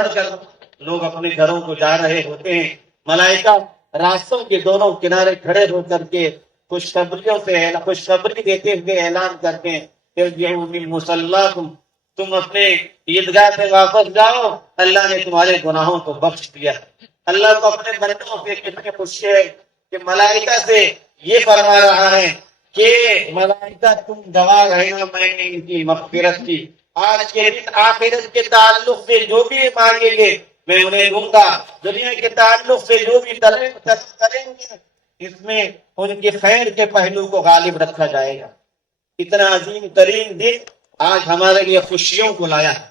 پڑھ کر لوگ اپنے گھروں کو جا رہے ہوتے ہیں، ملائکہ راستوں کے دونوں کنارے کھڑے ہو کر کے خوشخبری دیتے ہوئے اعلان کرتے ہیں کہ تم اپنے عیدگاہ سے واپس جاؤ، اللہ نے تمہارے گناہوں کو بخش دیا۔ اللہ کو اپنے بندوں سے کتنی خوشی ہے کہ ملائکہ سے یہ فرما رہا ہے کہ ملائکہ تم گواہ رہنا میں نے ان کی مغفرت کی، آج کے دن آخرت کے تعلق سے جو بھی مانگیں گے میں انہیں دوں گا، دنیا کے تعلق سے جو بھی طلب کریں گے اس میں ان کے خیر کے پہلو کو غالب رکھا جائے گا۔ اتنا عظیم ترین دن آج ہمارے لیے خوشیوں کو لایا ہے،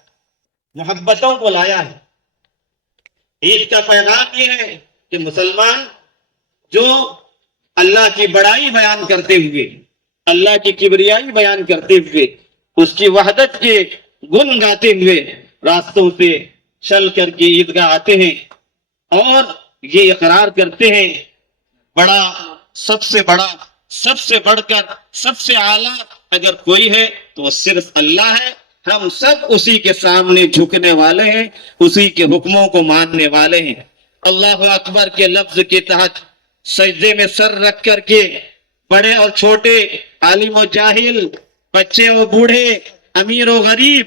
محبتوں کو لایا ہے۔ عید کا پیغام یہ ہے کہ مسلمان جو اللہ کی بڑائی بیان کرتے ہوئے، اللہ کی کبریائی بیان کرتے ہوئے، اس کی وحدت کے گن گاتے ہوئے راستوں سے چل کر کے عیدگاہ آتے ہیں اور یہ اقرار کرتے ہیں بڑا، سب سے بڑا، سب سے بڑھ کر، سب سے اعلیٰ اگر کوئی ہے تو وہ صرف اللہ ہے، ہم سب اسی کے سامنے جھکنے والے ہیں، اسی کے حکموں کو ماننے والے ہیں۔ اللہ اکبر کے لفظ کے تحت سجدے میں سر رکھ کر کے بڑے اور چھوٹے، عالم و جاہل، بچے و بوڑھے، امیر و غریب،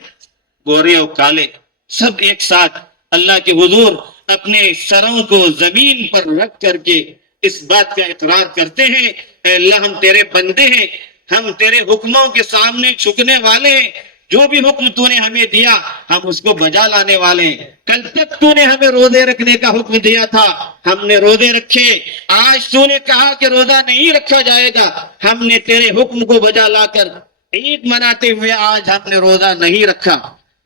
گورے و کالے، سب ایک ساتھ اللہ کے حضور اپنے سروں کو زمین پر رکھ کر کے اس بات کا اقرار کرتے ہیں، اے اللہ ہم تیرے بندے ہیں، ہم تیرے حکموں کے سامنے جھکنے والے ہیں، جو بھی حکم تو نے ہمیں دیا ہم اس کو بجا لانے والے ہیں۔ کل تک تو نے ہمیں روزے رکھنے کا حکم دیا تھا، ہم نے روزے رکھے، آج تو نے کہا کہ روزہ نہیں رکھا جائے گا، ہم نے تیرے حکم کو بجا لا کر عید مناتے ہوئے آج ہم نے روزہ نہیں رکھا۔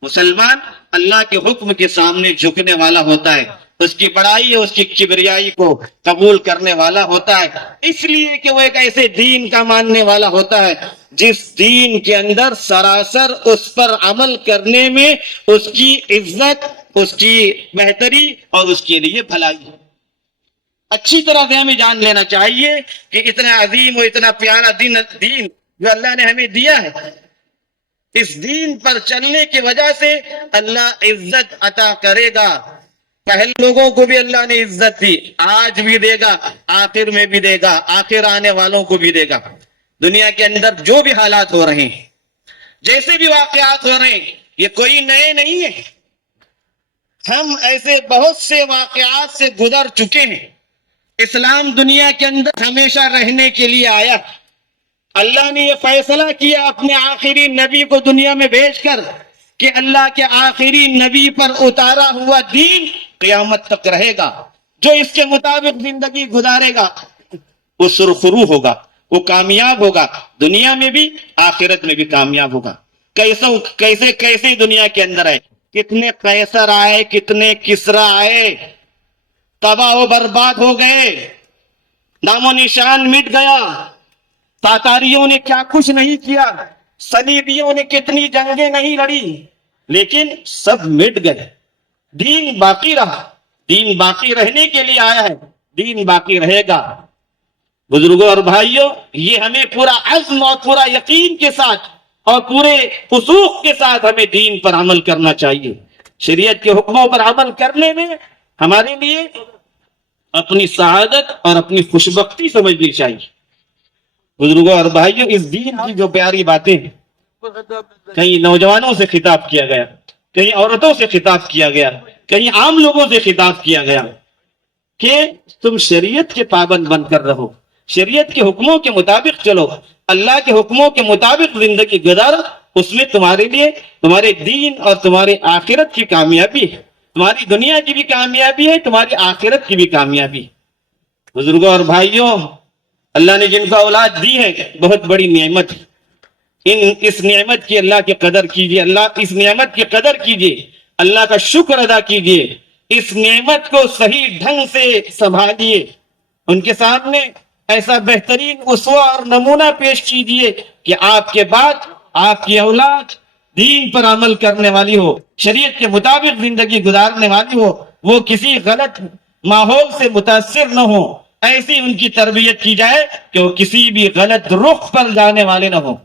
مسلمان اللہ کے حکم کے سامنے جھکنے والا ہوتا ہے، اس کی بڑائی اور اس کی کبریائی کو قبول کرنے والا ہوتا ہے، اس لیے کہ وہ ایک ایسے دین کا ماننے والا ہوتا ہے جس دین کے اندر سراسر اس پر عمل کرنے میں اس کی عزت، اس کی بہتری اور اس کے لیے بھلائی ہے۔ اچھی طرح سے ہمیں جان لینا چاہیے کہ اتنا عظیم اور اتنا پیارا دین جو اللہ نے ہمیں دیا ہے، اس دین پر چلنے کی وجہ سے اللہ عزت عطا کرے گا۔ پہلے لوگوں کو بھی اللہ نے عزت دی، آج بھی دے گا، آخر میں بھی دے گا، آخر آنے والوں کو بھی دے گا۔ دنیا کے اندر جو بھی حالات ہو رہے ہیں، جیسے بھی واقعات ہو رہے ہیں، یہ کوئی نئے نہیں ہے، ہم ایسے بہت سے واقعات سے گزر چکے ہیں۔ اسلام دنیا کے اندر ہمیشہ رہنے کے لیے آیا، اللہ نے یہ فیصلہ کیا اپنے آخری نبی کو دنیا میں بھیج کر کہ اللہ کے آخری نبی پر اتارا ہوا دین قیامت تک رہے گا، جو اس کے مطابق زندگی گزارے گا وہ سرخرو ہوگا، وہ کامیاب ہوگا، دنیا میں بھی آخرت میں بھی کامیاب ہوگا۔ کیسے دنیا کے اندر ہے، کتنے قیصر آئے، کتنے کسرا آئے، تباہ و برباد ہو گئے، نام و نشان مٹ گیا، تاتاریوں نے کیا کچھ نہیں کیا، صلیبیوں نے کتنی جنگیں نہیں لڑی، لیکن سب مٹ گئے، دین باقی رہا، دین باقی رہنے کے لیے آیا ہے، دین باقی رہے گا۔ بزرگوں اور بھائیوں، یہ ہمیں پورا عزم اور پورا یقین کے ساتھ اور پورے وثوق کے ساتھ ہمیں دین پر عمل کرنا چاہیے۔ شریعت کے حکموں پر عمل کرنے میں ہمارے لیے اپنی سعادت اور اپنی خوشبختی سمجھنی چاہیے۔ بزرگوں اور بھائیوں، اس دین کی جو پیاری باتیں ہیں، کہیں نوجوانوں سے خطاب کیا گیا، کہیں عورتوں سے خطاب کیا گیا، کہیں عام لوگوں سے خطاب کیا گیا کہ تم شریعت کے پابند بن کر رہو، شریعت کے حکموں کے مطابق چلو، اللہ کے حکموں کے مطابق زندگی گزارو، اس میں تمہارے لیے تمہارے دین اور تمہارے آخرت کی کامیابی ہے، تمہاری دنیا کی بھی کامیابی ہے، تمہاری آخرت کی بھی کامیابی ہے۔ بزرگوں اور بھائیوں، اللہ نے جن کو اولاد دی ہے بہت بڑی نعمت ہے، اس نعمت کی اللہ کی قدر کیجیے، اللہ اس نعمت کی قدر کیجیے، اللہ کا شکر ادا کیجیے، اس نعمت کو صحیح ڈھنگ سے سنبھالیے، ان کے سامنے ایسا بہترین اسوہ اور نمونہ پیش کیجیے کہ آپ کے بعد آپ کی اولاد دین پر عمل کرنے والی ہو، شریعت کے مطابق زندگی گزارنے والی ہو، وہ کسی غلط ماحول سے متاثر نہ ہو، ایسی ان کی تربیت کی جائے کہ وہ کسی بھی غلط رخ پر جانے والے نہ ہوں،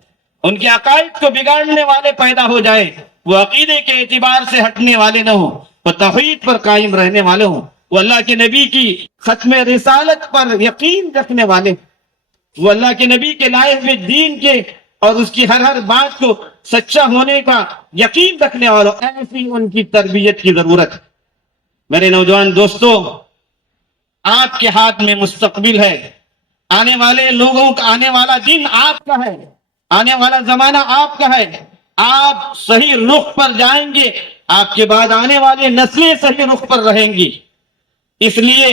ان کے عقائد کو بگاڑنے والے پیدا ہو جائے، وہ عقیدے کے اعتبار سے ہٹنے والے نہ ہوں، وہ توحید پر قائم رہنے والے ہوں، وہ اللہ کے نبی کی ختم رسالت پر یقین رکھنے والے، وہ اللہ کے نبی کے لائے ہوئے دین کے اور اس کی ہر بات کو سچا ہونے کا یقین رکھنے والوں، ایسی ان کی تربیت کی ضرورت ہے۔ میرے نوجوان دوستو، آپ کے ہاتھ میں مستقبل ہے، آنے والے لوگوں کا آنے والا دن آپ کا ہے، آنے والا زمانہ آپ کا ہے، آپ صحیح رخ پر جائیں گے، آپ کے بعد آنے والے نسلیں صحیح رخ پر رہیں گی، اس لیے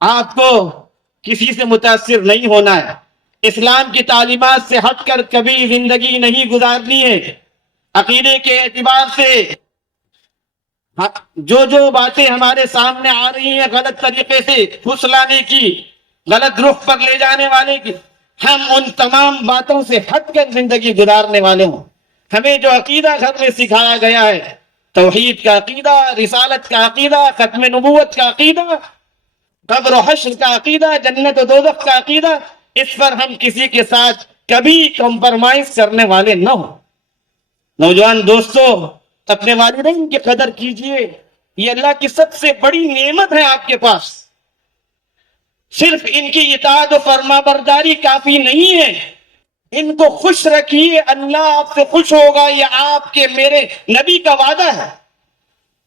آپ کو کسی سے متاثر نہیں ہونا ہے، اسلام کی تعلیمات سے ہٹ کر کبھی زندگی نہیں گزارنی ہے، عقیدے کے اعتبار سے جو باتیں ہمارے سامنے آ رہی ہیں غلط طریقے سے پھسلانے کی، غلط رخ پر لے جانے والے کی، ہم ان تمام باتوں سے ہٹ کر زندگی گزارنے والے ہوں۔ ہمیں جو عقیدہ گھر میں سکھایا گیا ہے، توحید کا عقیدہ، رسالت کا عقیدہ، ختم نبوت کا عقیدہ، قبر و حشر کا عقیدہ، جنت و دوزخ کا عقیدہ، اس پر ہم کسی کے ساتھ کبھی کمپرمائز کرنے والے نہ ہوں۔ نوجوان دوستو، اپنے والدین کی قدر کیجئے، یہ اللہ کی سب سے بڑی نعمت ہے آپ کے پاس۔ صرف ان کی اطاعت و فرما برداری کافی نہیں ہے، ان کو خوش رکھیے، اللہ آپ سے خوش ہوگا، یہ آپ کے میرے نبی کا وعدہ ہے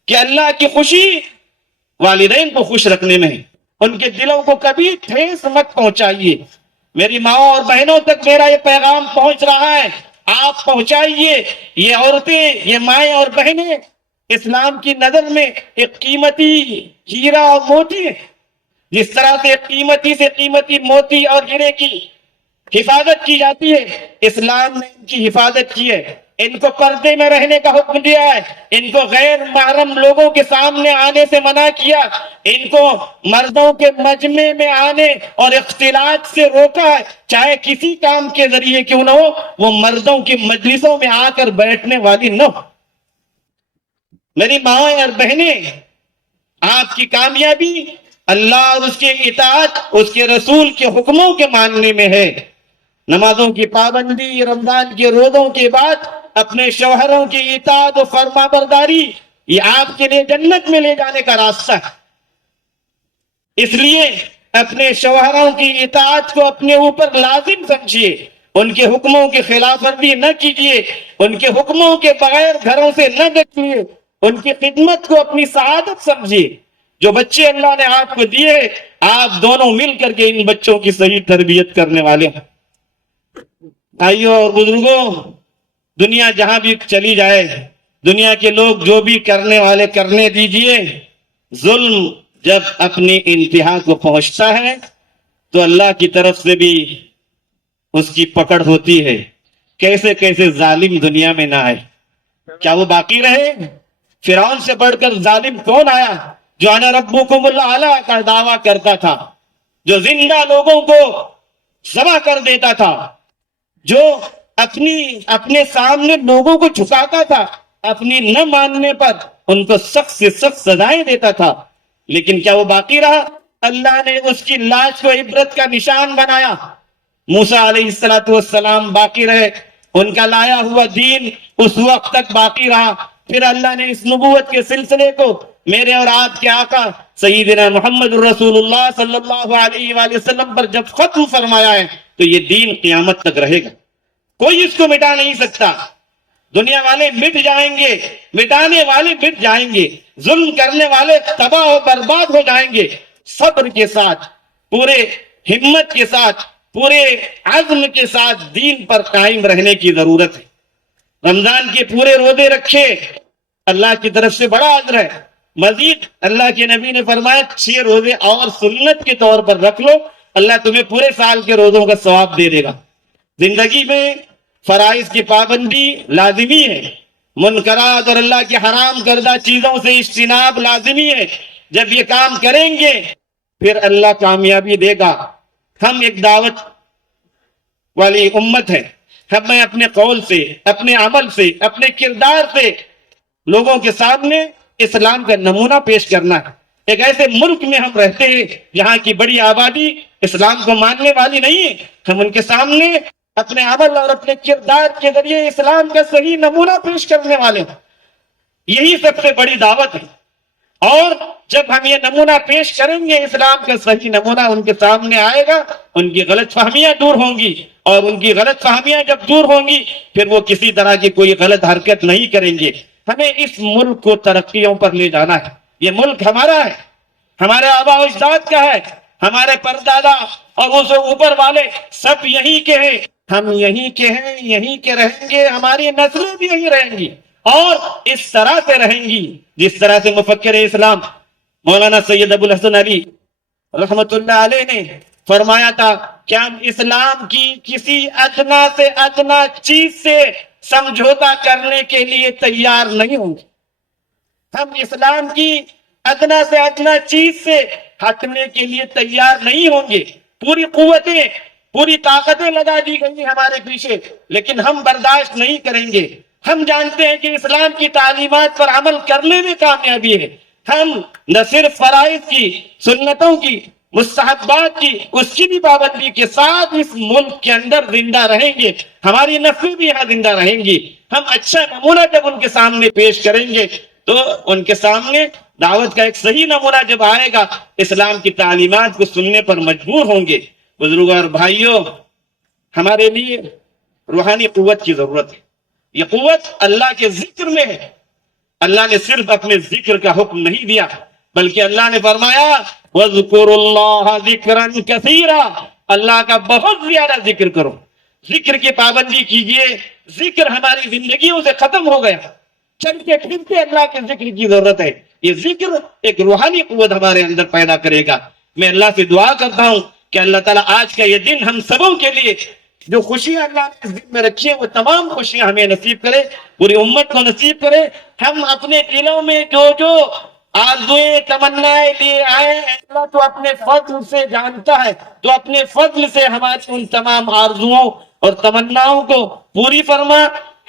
کہ اللہ کی خوشی والدین کو خوش رکھنے میں ہے۔ ان کے دلوں کو کبھی ٹھیس مت پہنچائیے۔ میری ماں اور بہنوں تک میرا یہ پیغام پہنچ رہا ہے، آپ پہنچائیے۔ یہ عورتیں، یہ مائیں اور بہنیں اسلام کی نظر میں ایک قیمتی ہیرا اور موتی ہے۔ جس طرح سے قیمتی سے قیمتی موتی اور ہیرے کی حفاظت کی جاتی ہے، اسلام نے ان کی حفاظت کی ہے، ان کو پردے میں رہنے کا حکم دیا ہے، ان کو غیر محرم لوگوں کے سامنے آنے سے منع کیا، ان کو مردوں کے مجمع میں آنے اور اختلاط سے روکا ہے، چاہے کسی کام کے ذریعے کیوں نہ ہو، وہ مردوں کی مجلسوں میں آ کر بیٹھنے والی نہ ہو۔ میری مائیں اور بہنیں، آپ کی کامیابی اللہ اور اس کے اطاعت، اس کے رسول کے حکموں کے ماننے میں ہے۔ نمازوں کی پابندی، رمضان کے روزوں کے بعد اپنے شوہروں کی اطاعت و فرما برداری، یہ آپ کے لیے جنت میں لے جانے کا راستہ ہے۔ اس لیے اپنے شوہروں کی اطاعت کو اپنے اوپر لازم سمجھیے، ان کے حکموں کی خلاف ورزی نہ کیجیے، ان کے حکموں کے بغیر گھروں سے نہ نکلیے، ان کی خدمت کو اپنی سعادت سمجھیے۔ جو بچے اللہ نے آپ کو دیے، آپ دونوں مل کر کے ان بچوں کی صحیح تربیت کرنے والے ہیں۔ بھائیوں اور بزرگوں، دنیا جہاں بھی چلی جائے، دنیا کے لوگ جو بھی کرنے والے کرنے دیجئے، ظلم جب اپنی انتہا کو پہنچتا ہے تو اللہ کی طرف سے بھی اس کی پکڑ ہوتی ہے۔ کیسے کیسے ظالم دنیا میں نہ آئے، کیا وہ باقی رہے؟ فرعون سے بڑھ کر ظالم کون آیا جو انا ربکم الاعلی کا دعویٰ کرتا تھا، جو زندہ لوگوں کو ذبح کر دیتا تھا، جو اپنے سامنے لوگوں کو جھکاتا تھا، اپنی نہ ماننے پر ان کو سخت سے سخت سزائیں دیتا تھا، لیکن کیا وہ باقی رہا؟ اللہ نے اس کی لاش کو عبرت کا نشان بنایا۔ موسیٰ علیہ السلام باقی رہے، ان کا لایا ہوا دین اس وقت تک باقی رہا۔ پھر اللہ نے اس نبوت کے سلسلے کو میرے اور آپ کے آقا سیدنا محمد رسول اللہ صلی اللہ علیہ وآلہ وسلم پر جب ختم فرمایا ہے تو یہ دین قیامت تک رہے گا، کوئی اس کو مٹا نہیں سکتا۔ دنیا والے مٹ جائیں گے، مٹانے والے مٹ جائیں گے، ظلم کرنے والے تباہ و برباد ہو جائیں گے۔ صبر کے ساتھ، پورے ہمت کے ساتھ، پورے عزم کے ساتھ دین پر قائم رہنے کی ضرورت ہے۔ رمضان کے پورے روزے رکھے، اللہ کی طرف سے بڑا اجر ہے۔ مزید اللہ کے نبی نے فرمایا 6 روزے اور سنت کے طور پر رکھ لو، اللہ تمہیں پورے سال کے روزوں کا ثواب دے دے گا۔ زندگی میں فرائض کی پابندی لازمی ہے، منکرات اور اللہ کے حرام کردہ چیزوں سے اجتناب لازمی ہے۔ جب یہ کام کریں گے پھر اللہ کامیابی دے گا۔ ہم ایک دعوت والی امت ہے، ہمیں اپنے قول سے، اپنے عمل سے، اپنے کردار سے لوگوں کے سامنے اسلام کا نمونہ پیش کرنا ہے۔ ایک ایسے ملک میں ہم رہتے ہیں جہاں کی بڑی آبادی اسلام کو ماننے والی نہیں ہے، ہم ان کے سامنے اپنے عمل اور اپنے کردار کے ذریعے اسلام کا صحیح نمونہ پیش کرنے والے ہیں۔ یہی سب سے بڑی دعوت ہے۔ اور جب ہم یہ نمونہ پیش کریں گے اسلام کا صحیح نمونہ ان کے سامنے آئے گا، ان کی غلط فہمیاں دور ہوں گی، اور ان کی غلط فہمیاں جب دور ہوں گی پھر وہ کسی طرح کی کوئی غلط حرکت نہیں کریں گے۔ ہمیں اس ملک کو ترقیوں پر لے جانا ہے۔ یہ ملک ہمارا ہے، ہمارے آباء و اجداد کا ہے، ہمارے پردادا اور اس سے اوپر والے سب یہیں کے ہیں، ہم یہیں کے ہیں، یہیں کے رہیں گے، ہماری نسلیں بھی یہیں رہیں گی اور اس طرح سے رہیں گی جس طرح سے مفکر اسلام مولانا سید ابو الحسن علی رحمت اللہ علیہ نے فرمایا تھا کہ ہم اسلام کی کسی ادنا سے ادنا چیز سے سمجھوتا کرنے کے لیے تیار نہیں ہوں گے۔ ہم اسلام کی ادنا سے ادنا چیز سے ہٹنے کے لیے تیار نہیں ہوں گے۔ پوری قوتیں، پوری طاقتیں لگا دی گئی ہمارے پیچھے، لیکن ہم برداشت نہیں کریں گے۔ ہم جانتے ہیں کہ اسلام کی تعلیمات پر عمل کرنے میں کامیابی ہے۔ ہم نہ صرف فرائض کی، سنتوں کی، مستحبات کی، اس کی بھی پابندی کے ساتھ اس ملک کے اندر زندہ رہیں گے، ہماری نسلیں بھی یہاں زندہ رہیں گی۔ ہم اچھا نمونہ جب ان کے سامنے پیش کریں گے تو ان کے سامنے دعوت کا ایک صحیح نمونہ جب آئے گا، اسلام کی تعلیمات کو سننے پر مجبور ہوں گے۔ بزرگوں اور بھائیوں، ہمارے لیے روحانی قوت کی ضرورت ہے۔ یہ قوت اللہ کے ذکر میں ہے۔ اللہ نے صرف اپنے ذکر کا حکم نہیں دیا بلکہ اللہ نے فرمایا وَاذْكُرُوا اللَّهَ ذِكْرًا كَثِيرًا، اللہ کا بہت زیادہ ذکر کرو، ذکر کی پابندی کیجئے۔ ذکر ہماری زندگیوں سے ختم ہو گیا، چلتے پھرتے اللہ کے ذکر کی ضرورت ہے۔ یہ ذکر ایک روحانی قوت ہمارے اندر پیدا کرے گا۔ میں اللہ سے دعا کرتا ہوں کہ اللہ تعالیٰ آج کا یہ دن ہم سبوں کے لیے جو خوشیاں اللہ نے اس دن میں رکھی ہیں وہ تمام خوشیاں ہمیں نصیب کرے، پوری امت کو نصیب کرے۔ ہم اپنے دلوں میں جو آرزویں تمنائیں لیے آئے، اللہ تو اپنے فضل سے جانتا ہے، تو اپنے فضل سے ہماری ان تمام آرزوؤں اور تمناؤں کو پوری فرما۔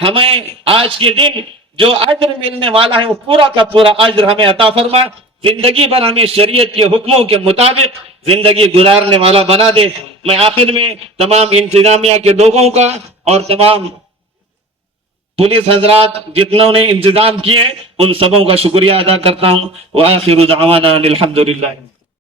ہمیں آج کے دن جو اجر ملنے والا ہے وہ پورا کا پورا اجر ہمیں عطا فرما۔ زندگی بھر ہمیں شریعت کے حکموں کے مطابق زندگی گزارنے والا بنا دے۔ میں آخر میں تمام انتظامیہ کے لوگوں کا اور تمام پولیس حضرات جتنوں نے انتظام کیے ان سبوں کا شکریہ ادا کرتا ہوں۔ وآخر دعوانا الحمدللہ۔